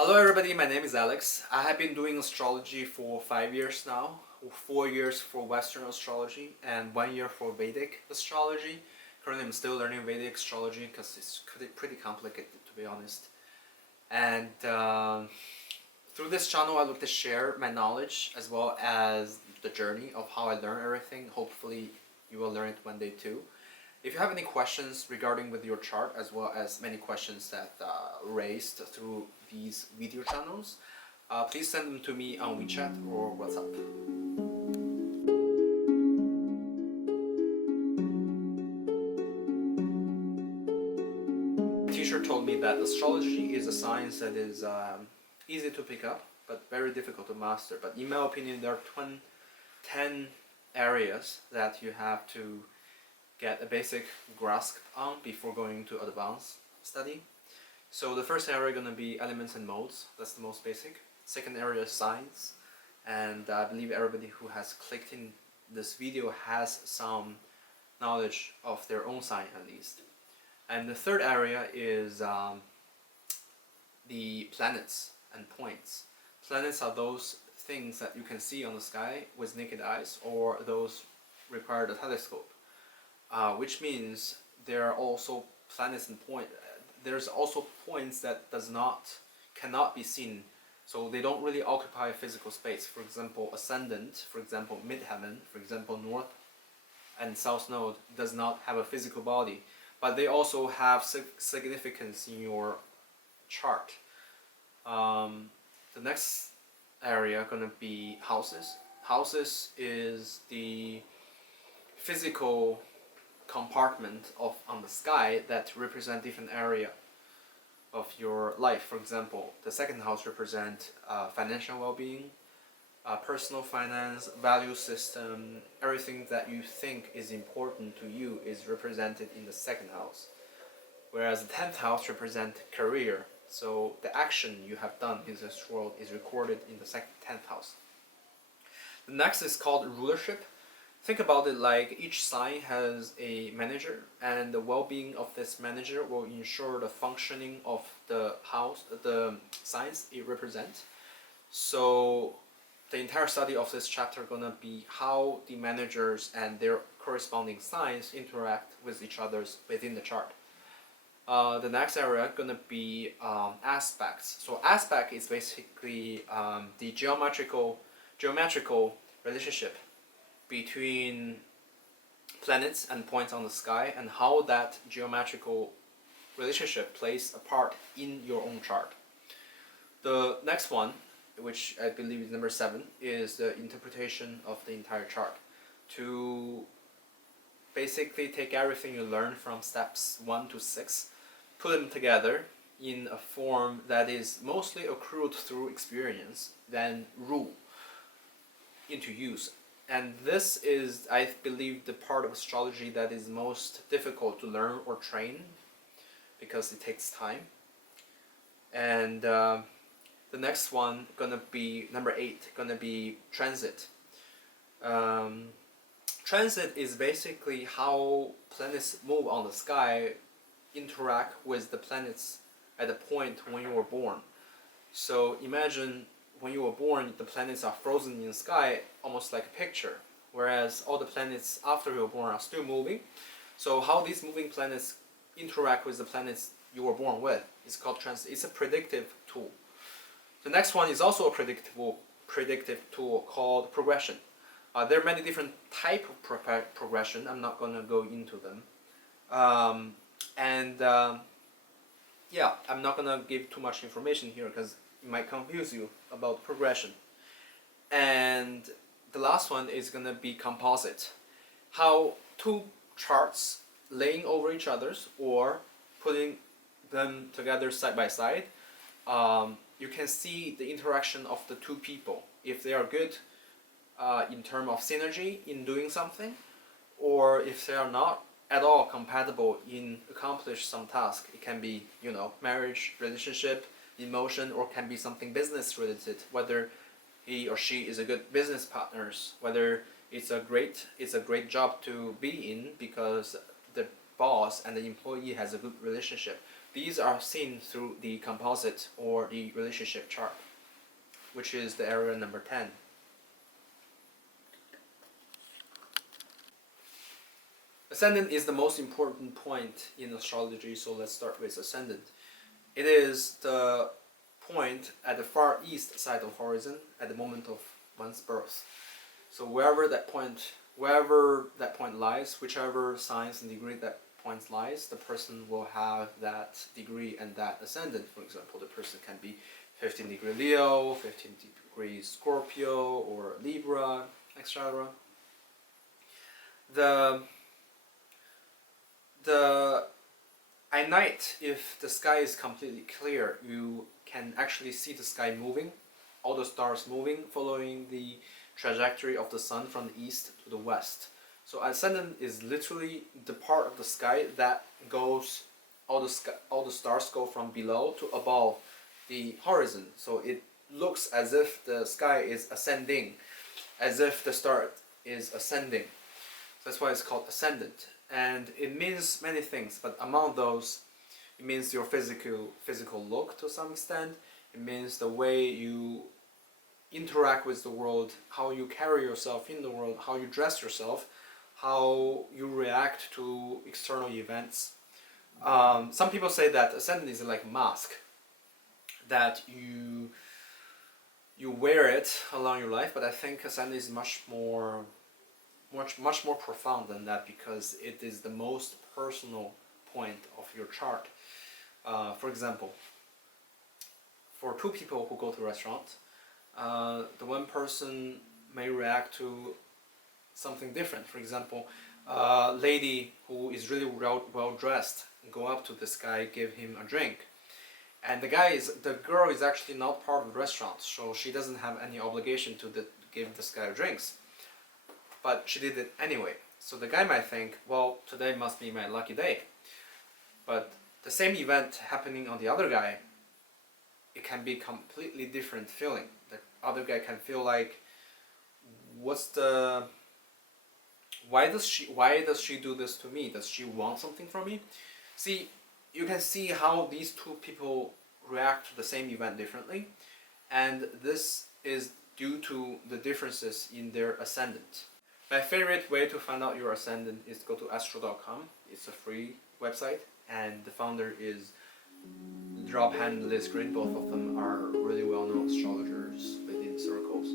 Hello everybody, my name is Alex. I have been doing astrology for 5 years now, 4 years for Western astrology and 1 year for Vedic astrology. Currently I'm still learning Vedic astrology because it's pretty complicated, to be honest. And through this channel I look to share my knowledge as well as the journey of how I learn everything. Hopefully you will learn it one day too. If you have any questions regarding with your chart, as well as many questions that raised through these video channels, please send them to me on WeChat or WhatsApp. A teacher told me that astrology is a science that is easy to pick up, but very difficult to master. But in my opinion, there are 10 areas that you have to get a basic grasp on before going to advanced study. So the first area is going to be elements and modes. That's the most basic. Second area is signs, and I believe everybody who has clicked in this video has some knowledge of their own sign at least. And the third area is the planets and points. Planets are those things that you can see on the sky with naked eyes, or those require a telescope. Which means there are also planets and points. There's also points that cannot be seen, so they don't really occupy physical space. For example, ascendant, for example, midheaven, for example, north and south node does not have a physical body, but they also have significance in your chart. The next area gonna be houses. Houses is the physical compartment on the sky that represent different area of your life. For example, the second house represent financial well-being, personal finance, value system. Everything that you think is important to you is represented in the second house, whereas the 10th house represent career. So the action you have done in this world is recorded in the 10th house. The next is called rulership. Think about it like each sign has a manager, and the well-being of this manager will ensure the functioning of the house, the signs it represents. So the entire study of this chapter is gonna be how the managers and their corresponding signs interact with each other within the chart. The next area is gonna be aspects. So aspect is basically the geometrical relationship between planets and points on the sky, and how that geometrical relationship plays a part in your own chart. The next one, which I believe is number 7, is the interpretation of the entire chart. To basically take everything you learn from steps 1 to 6, put them together in a form that is mostly accrued through experience, then rule into use. And this is, I believe, the part of astrology that is most difficult to learn or train, because it takes time. And the next one gonna be number 8, gonna be transit. Transit is basically how planets move on the sky interact with the planets at the point when you were born. So imagine when you were born, the planets are frozen in the sky, almost like a picture, whereas all the planets after you were born are still moving. So how these moving planets interact with the planets you were born with is called transit. It's a predictive tool. The next one is also a predictive tool called progression. There are many different types of progression. I'm not going to go into them. Yeah, I'm not going to give too much information here because it might confuse you about progression. And the last one is going to be composite. How two charts laying over each other's or putting them together side by side, you can see the interaction of the two people. If they are good in terms of synergy in doing something, or if they are not at all compatible in accomplish some task. It can be, marriage, relationship, emotion, or can be something business related, whether he or she is a good business partners, whether it's a great job to be in because the boss and the employee has a good relationship. These are seen through the composite or the relationship chart, which is the area number 10. Ascendant is the most important point in astrology, so let's start with Ascendant. It is the point at the far east side of horizon at the moment of one's birth. So wherever that point lies, whichever signs and degree that point lies, the person will have that degree and that ascendant. For example, the person can be 15 degree Leo, 15 degree Scorpio, or Libra, etc. At night, if the sky is completely clear, you can actually see the sky moving, all the stars moving, following the trajectory of the sun from the east to the west. So ascendant is literally the part of the sky that goes, all the stars go from below to above the horizon. So it looks as if the sky is ascending, as if the star is ascending. That's why it's called ascendant. And it means many things, but among those, it means your physical look to some extent. It means the way you interact with the world, how you carry yourself in the world, how you dress yourself, how you react to external events. Some people say that ascendant is like a mask, that you wear it along your life, but I think ascendant is much more profound than that, because it is the most personal point of your chart. For example, for two people who go to a restaurant, the one person may react to something different. For example, a lady who is really well dressed go up to this guy, give him a drink, and the girl is actually not part of the restaurant, so she doesn't have any obligation to give this guy drinks, but she did it anyway. So the guy might think, well, today must be my lucky day. But the same event happening on the other guy, it can be completely different feeling. The other guy can feel like, why does she do this to me? Does she want something from me? See, you can see how these two people react to the same event differently, and this is due to the differences in their ascendant. My favorite way to find out your ascendant is to go to astro.com. It's a free website, and the founder is Rob and Liz Green. Both of them are really well-known astrologers within circles.